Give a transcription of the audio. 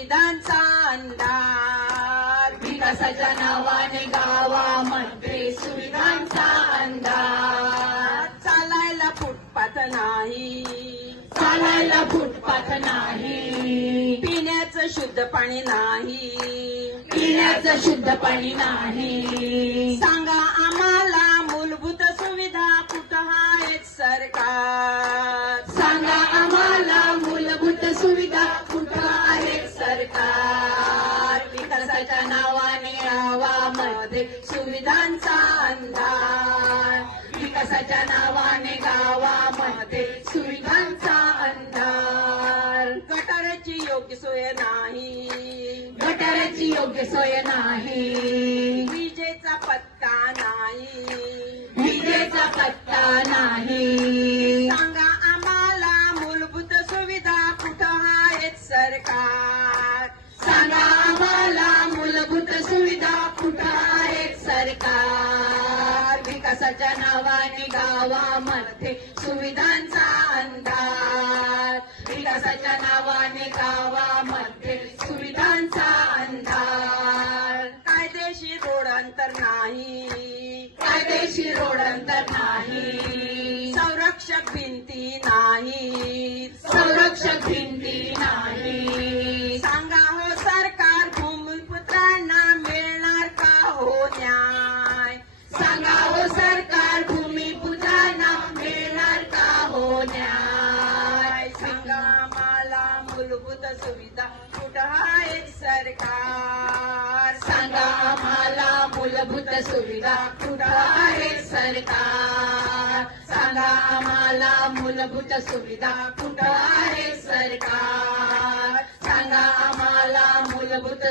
सुविधांचा अंधार. विकासाच्या नावाने गावामध्ये सुविधांचा अंधार. चालायला फुटपाथ नाही, चालायला फुटपाथ नाही. पिण्याचं शुद्ध पाणी नाही, पिण्याचं शुद्ध पाणी नाही. सांगा आम्हाला मूलभूत सुविधा कुठं आहेत सरकार. सांगा आम्हाला मूलभूत सुविधा कुठं आहेत सरकार. विकासाच्या नावाने गावामध्ये सुविधांचा अंधार. विकासाच्या नावाने गावामध्ये सुविधांचा अंधार. गटाराची योग्य सोय नाही, गटाराची योग्य सोय नाही. विजेचा पत्ता नाही, विजेचा पत्ता नाही. सांगा आम्हाला मूलभूत सुविधा कुठं आहेत सरकार. सांगा आम्हाला मूलभूत सुविधा कुठं आहेत सरकार. विकासाच्या नावाने गावामध्ये सुविधांचा अंधार. विकासाच्या नावाने गावामध्ये सुविधांचा अंधार. कायदेशीर रोड अंतर नाही, कायदेशीर रोड अंतर नाही. संरक्षक भिंती नाही, संरक्षक भिंती नाही. सांगा हो सरकार भूमिपुत्रांना मिळणार का हो न्याय. सांगा हो सरकार भूमिपुत्रांना मिळणार का हो न्याय. सांगा आम्हाला मूलभूत सुविधा कुठं आहेत सरकार. सांगा आम्हाला मूलभूत सुविधा कुठं आहेत सरकार. सांगा आम्हाला मूलभूत सुविधा कुठं आहेत सरकार. सांगा आम्हाला मूलभूत